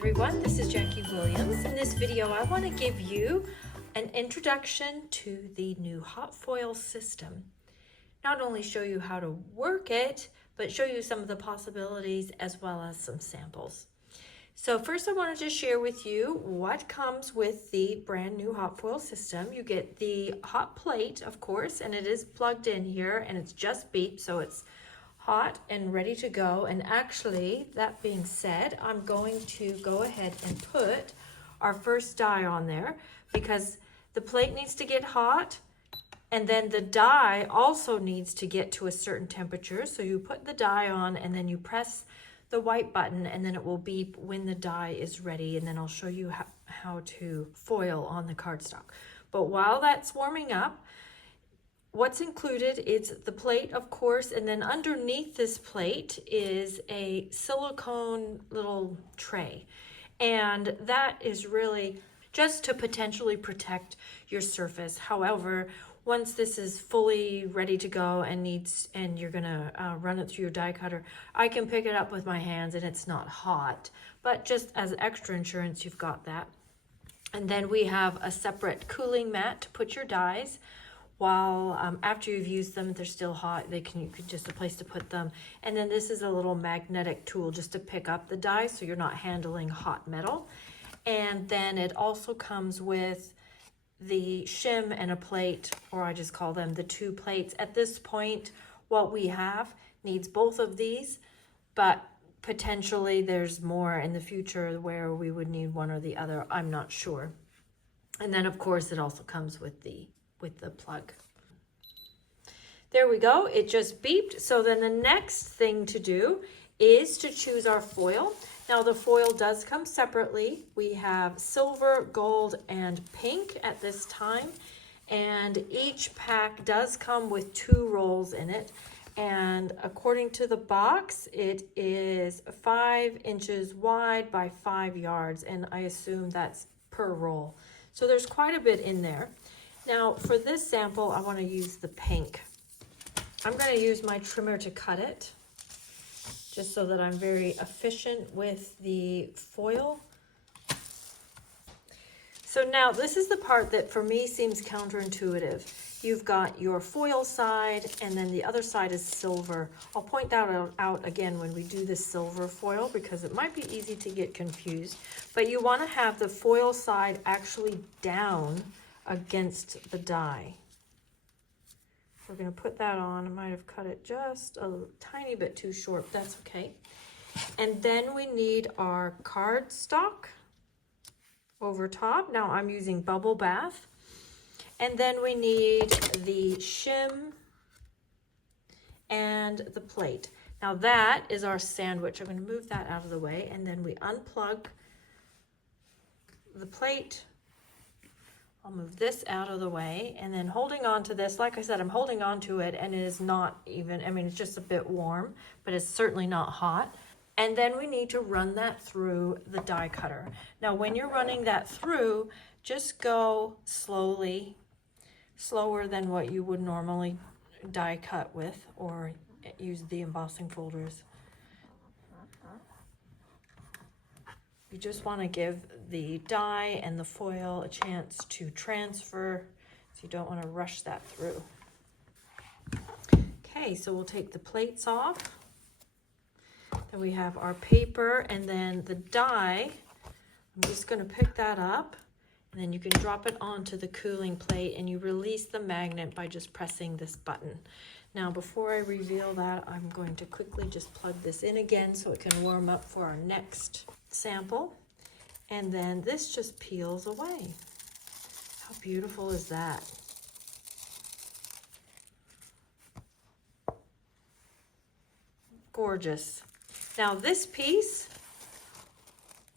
everyone, this is Jackie Williams. In this video I want to give you an introduction to the new hot foil system. Not only show you how to work it, but show you some of the possibilities as well as some samples. So first I wanted to share with you what comes with the brand new hot foil system. You get the hot plate, of course, and it is plugged in here and it's just beeped, so it's hot and ready to go. And actually, that being said, I'm going to go ahead and put our first die on there because the plate needs to get hot and then the die also needs to get to a certain temperature. So you put the die on and then you press the white button and then it will beep when the die is ready, and then I'll show you how to foil on the cardstock. But while that's warming up, what's included is the plate, of course, and then underneath this plate is a silicone little tray. And that is really just to potentially protect your surface. However, once this is fully ready to go and you're gonna run it through your die cutter, I can pick it up with my hands and it's not hot. But just as extra insurance, you've got that. And then we have a separate cooling mat to put your dies. While after you've used them, if they're still hot, you can just a place to put them. And then this is a little magnetic tool just to pick up the die so you're not handling hot metal. And then it also comes with the shim and a plate, or I just call them the two plates. At this point, what we have needs both of these, but potentially there's more in the future where we would need one or the other. I'm not sure. And then of course it also comes with the plug. There we go, it just beeped. So then the next thing to do is to choose our foil. Now the foil does come separately. We have silver, gold, and pink at this time. And each pack does come with 2 rolls in it. And according to the box, it is 5 inches wide by 5 yards. And I assume that's per roll. So there's quite a bit in there. Now for this sample, I want to use the pink. I'm going to use my trimmer to cut it, just so that I'm very efficient with the foil. So now this is the part that for me seems counterintuitive. You've got your foil side and then the other side is silver. I'll point that out again when we do the silver foil because it might be easy to get confused. But you want to have the foil side actually down against the die. We're going to put that on. I might have cut it just a tiny bit too short. That's okay. And then we need our cardstock over top. Now I'm using Bubble Bath. And then we need the shim and the plate. Now that is our sandwich. I'm going to move that out of the way. And then we unplug the plate. I'll move this out of the way, and then holding on to this, like I said, I'm holding on to it and it is not even, I mean, it's just a bit warm, but it's certainly not hot. And then we need to run that through the die cutter. Now, when you're running that through, just go slowly, slower than what you would normally die cut with or use the embossing folders. You just want to give the die and the foil a chance to transfer, so you don't want to rush that through. Okay, so we'll take the plates off. Then we have our paper and then the die. I'm just going to pick that up and then you can drop it onto the cooling plate and you release the magnet by just pressing this button. Now before I reveal that, I'm going to quickly just plug this in again so it can warm up for our next sample. And then this just peels away. How beautiful is that? Gorgeous. Now this piece,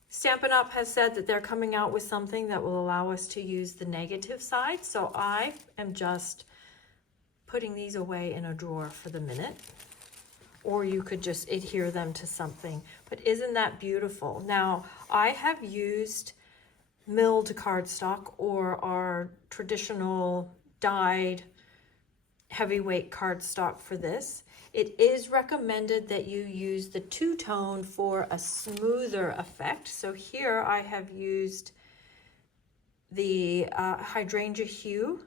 Stampin' Up has said that they're coming out with something that will allow us to use the negative side. So I am just putting these away in a drawer for the minute. Or you could just adhere them to something. But isn't that beautiful? Now, I have used milled cardstock or our traditional dyed heavyweight cardstock for this. It is recommended that you use the two-tone for a smoother effect. So here I have used the Hydrangea Hue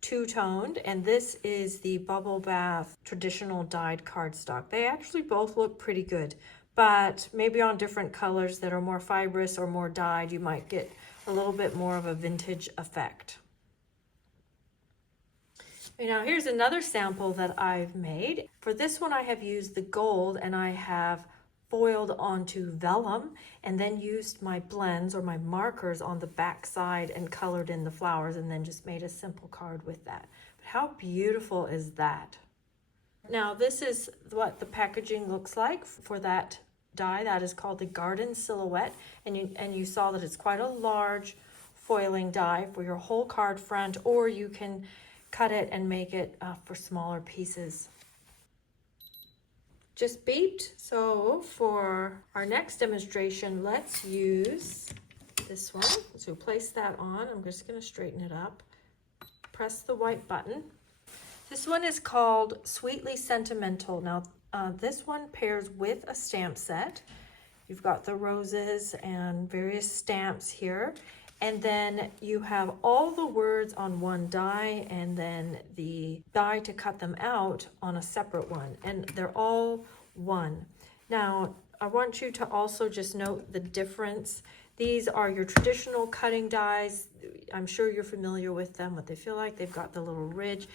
two-toned, and this is the Bubble Bath traditional dyed cardstock. They actually both look pretty good, but maybe on different colors that are more fibrous or more dyed, you might get a little bit more of a vintage effect. Now here's another sample that I've made. For this one I have used the gold, and I have foiled onto vellum and then used my blends or my markers on the back side and colored in the flowers, and then just made a simple card with that. But how beautiful is that? Now this is what the packaging looks like for that die. That is called the Garden Silhouette, and you saw that it's quite a large foiling die for your whole card front, or you can cut it and make it for smaller pieces. Just beeped. So for our next demonstration, let's use this one. So place that on. I'm just going to straighten it up. Press the white button. This one is called Sweetly Sentimental. Now this one pairs with a stamp set. You've got the roses and various stamps here. And then you have all the words on one die, and then the die to cut them out on a separate one. And they're all one. Now, I want you to also just note the difference. These are your traditional cutting dies. I'm sure you're familiar with them, what they feel like. They've got the little ridge.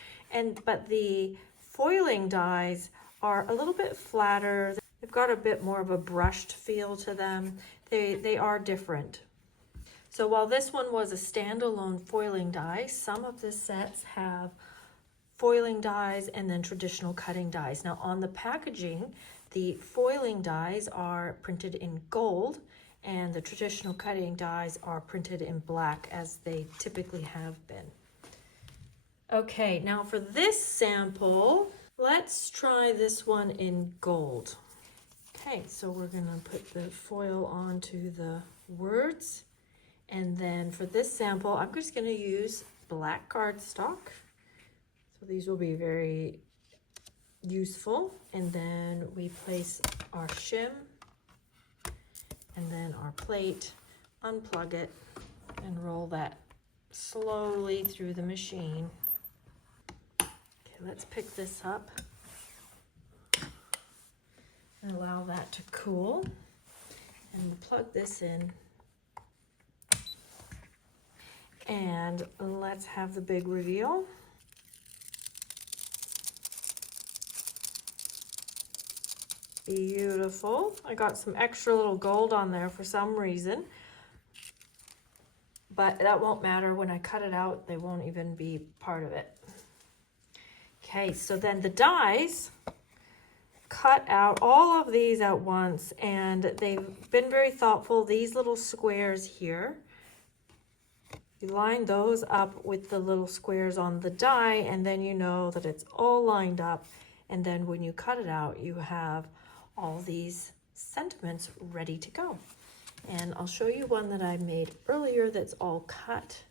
But the foiling dies are a little bit flatter. They've got a bit more of a brushed feel to them. They are different. So while this one was a standalone foiling die, some of the sets have foiling dies and then traditional cutting dies. Now on the packaging, the foiling dies are printed in gold, and the traditional cutting dies are printed in black, as they typically have been. Okay, now for this sample, let's try this one in gold. Okay, so we're gonna put the foil onto the words. And then for this sample, I'm just going to use black cardstock. So these will be very useful. And then we place our shim and then our plate, unplug it, and roll that slowly through the machine. Okay, let's pick this up and allow that to cool. And we'll plug this in. And let's have the big reveal. Beautiful. I got some extra little gold on there for some reason, but that won't matter. When I cut it out, they won't even be part of it. Okay, so then the dies cut out all of these at once, and they've been very thoughtful. These little squares here, you line those up with the little squares on the die, and then you know that it's all lined up. And then when you cut it out, you have all these sentiments ready to go. And I'll show you one that I made earlier that's all cut.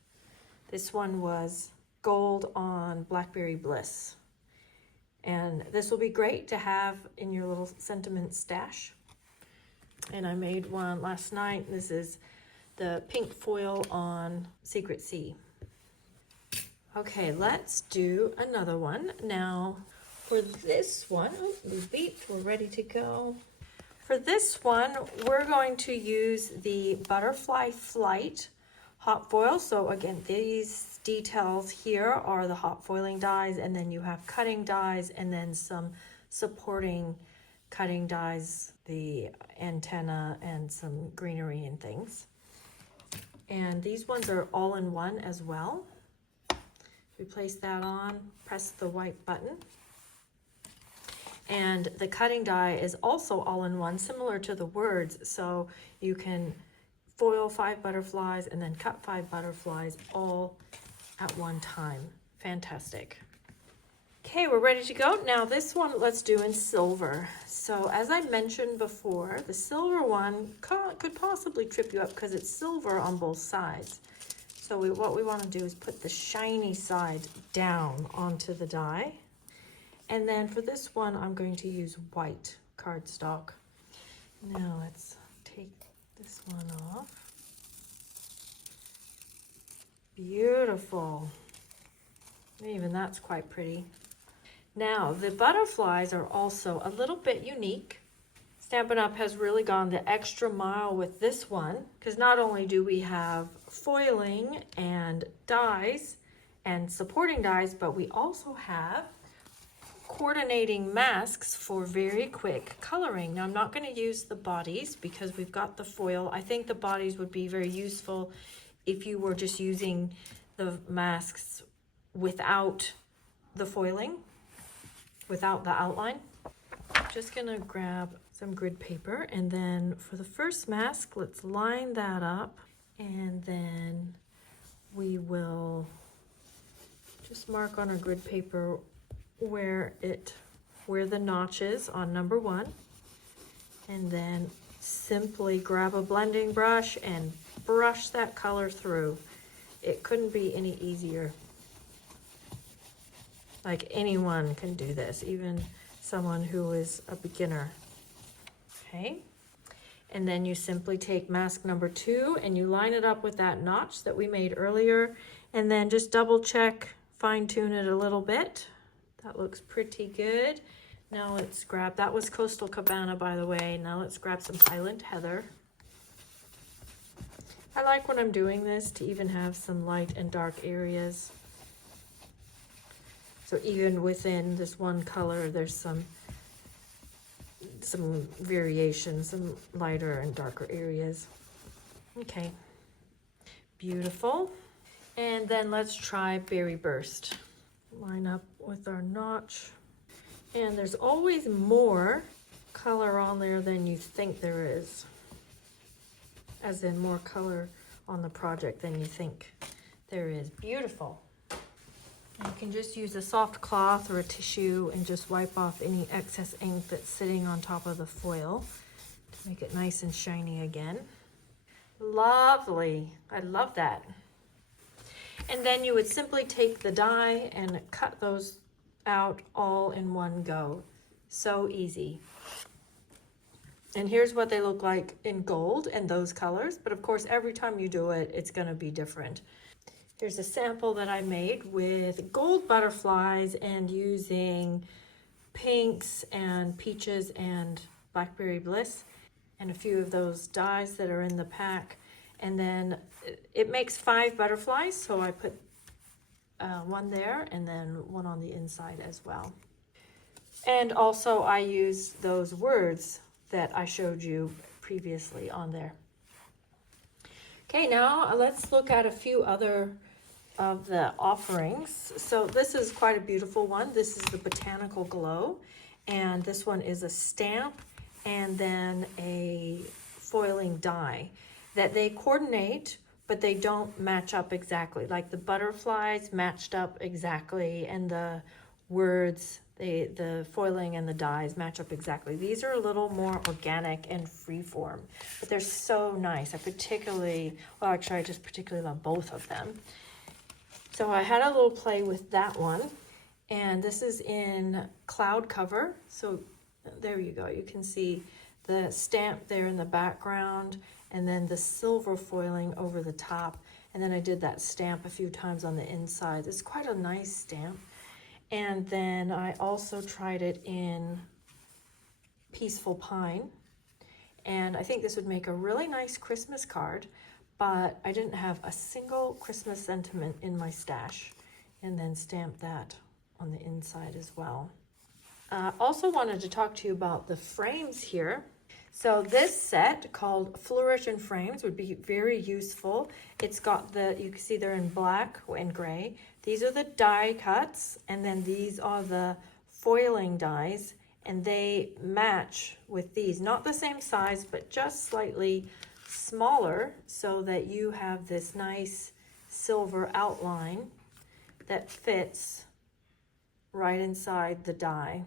This one was gold on Blackberry Bliss. And this will be great to have in your little sentiment stash. And I made one last night. This is the pink foil on Secret Sea. Okay, let's do another one. Now, for this one, we beeped, we're ready to go. For this one, we're going to use the Butterfly Flight hot foil. So again, these details here are the hot foiling dies, and then you have cutting dies, and then some supporting cutting dies, the antenna and some greenery and things. And these ones are all in one as well. We place that on, press the white button. And the cutting die is also all in one, similar to the words. So you can foil 5 butterflies and then cut 5 butterflies all at one time. Fantastic. Okay, we're ready to go. Now this one, let's do in silver. So as I mentioned before, the silver one could possibly trip you up because it's silver on both sides. So what we want to do is put the shiny side down onto the die. And then for this one, I'm going to use white cardstock. Now let's take this one off. Beautiful. Even that's quite pretty. Now, the butterflies are also a little bit unique. Stampin' Up! Has really gone the extra mile with this one, because not only do we have foiling and dies and supporting dies, but we also have coordinating masks for very quick coloring. Now, I'm not going to use the bodies because we've got the foil. I think the bodies would be very useful if you were just using the masks without the foiling, without the outline. I'm just gonna grab some grid paper, and then for the first mask, let's line that up, and then we will just mark on our grid paper where the notch is on number 1, and then simply grab a blending brush and brush that color through. It couldn't be any easier. Like, anyone can do this, even someone who is a beginner. Okay, and then you simply take mask number 2 and you line it up with that notch that we made earlier, and then just double check, fine tune it a little bit. That looks pretty good. Now let's grab, that was Coastal Cabana, by the way. Now let's grab some Highland Heather. I like when I'm doing this to even have some light and dark areas. So even within this one color, there's some variation, some lighter and darker areas. Okay, beautiful. And then let's try Berry Burst. Line up with our notch. And there's always more color on there than you think there is. As in more color on the project than you think there is. Beautiful. You can just use a soft cloth or a tissue and just wipe off any excess ink that's sitting on top of the foil to make it nice and shiny again. Lovely. I love that. And then you would simply take the die and cut those out all in one go. So easy. And here's what they look like in gold and those colors. But of course, every time you do it, it's going to be different. Here's a sample that I made with gold butterflies and using pinks and peaches and blackberry bliss and a few of those dies that are in the pack. And then it makes 5 butterflies, so I put one there and then one on the inside as well. And also I used those words that I showed you previously on there. Okay, now let's look at a few other of the offerings. So this is quite a beautiful one. This is the Botanical Glow, and this one is a stamp and then a foiling die that they coordinate, but they don't match up exactly. Like the butterflies matched up exactly, and the words, the foiling and the dies match up exactly. These are a little more organic and freeform, but they're so nice. I particularly love both of them. So I had a little play with that one, and this is in cloud cover. So there you go. You can see the stamp there in the background, and then the silver foiling over the top. And then I did that stamp a few times on the inside. It's quite a nice stamp. And then I also tried it in Peaceful Pine. And I think this would make a really nice Christmas card, but I didn't have a single Christmas sentiment in my stash. And then stamp that on the inside as well. Also wanted to talk to you about the frames here. So this set called Flourish and Frames would be very useful. It's got you can see they're in black and gray. These are the die cuts, and then these are the foiling dies, and they match with these. Not the same size, but just slightly smaller, so that you have this nice silver outline that fits right inside the die.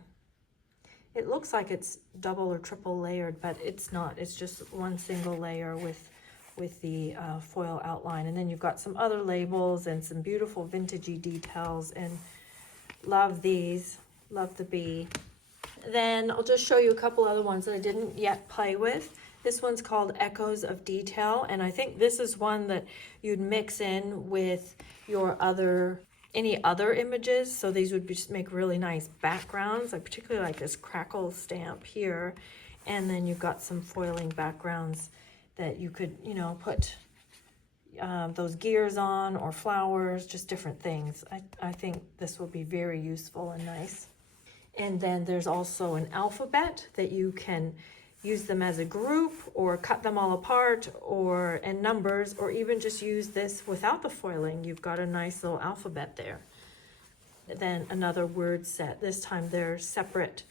It looks like it's double or triple layered, but it's not. It's just one single layer with the foil outline. And then you've got some other labels and some beautiful vintagey details, and love these. Love the bee. Then I'll just show you a couple other ones that I didn't yet play with. This one's called Echoes of Detail, and I think this is one that you'd mix in with your any other images. So these would just make really nice backgrounds. I particularly like this crackle stamp here. And then you've got some foiling backgrounds that you could, you know, put those gears on, or flowers, just different things. I think this will be very useful and nice. And then there's also an alphabet that you can use them as a group, or cut them all apart, and numbers, or even just use this without the foiling. You've got a nice little alphabet there. Then another word set. This time they're separate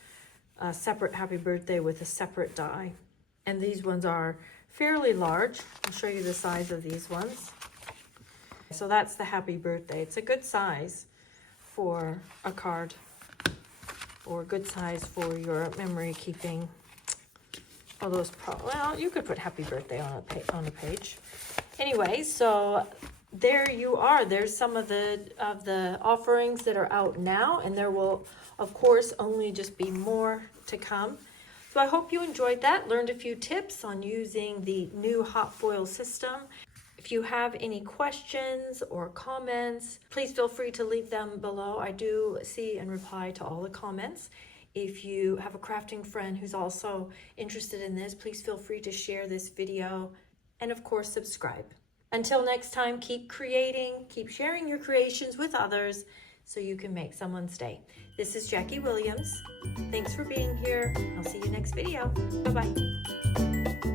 happy birthday with a separate die. And these ones are fairly large. I'll show you the size of these ones. So that's the happy birthday. It's a good size for a card, or a good size for your memory keeping. Although well, you could put happy birthday on a page. Anyway, so there you are. There's some of the offerings that are out now, and there will, of course, only just be more to come. So I hope you enjoyed that, learned a few tips on using the new hot foil system. If you have any questions or comments, please feel free to leave them below. I do see and reply to all the comments. If you have a crafting friend who's also interested in this, please feel free to share this video, and of course, subscribe. Until next time, keep creating, keep sharing your creations with others so you can make someone's day. This is Jacque Williams. Thanks for being here. I'll see you next video. Bye-bye.